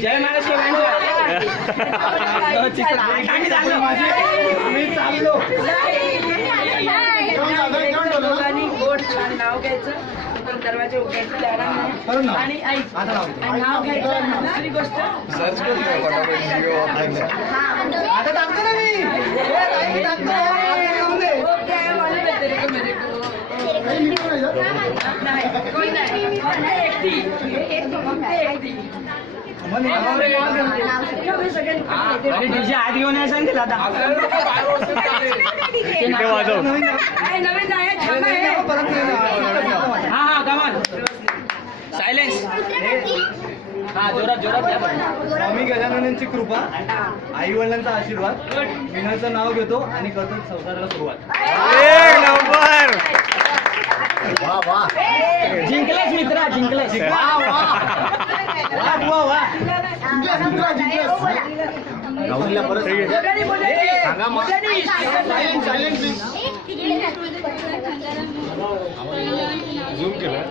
जय महाराष्ट्र गोड छान नाव घ्यायचं, दरवाजे उघडायचे आणि नाव घ्यायचं. दुसरी गोष्ट डीजे आत घेऊन यायचं ना तिला आता. हा कमान सायलेन्स. हा जोरात जोरात. स्वामी गजाननांची कृपा, आई वडिलांचा आशीर्वाद, विनाचं नाव घेतो आणि करतो संसाराला सुरुवात. जिंकलास मित्रा, जिंकलास. राहुलला परत सांगा मग. झूम केलं.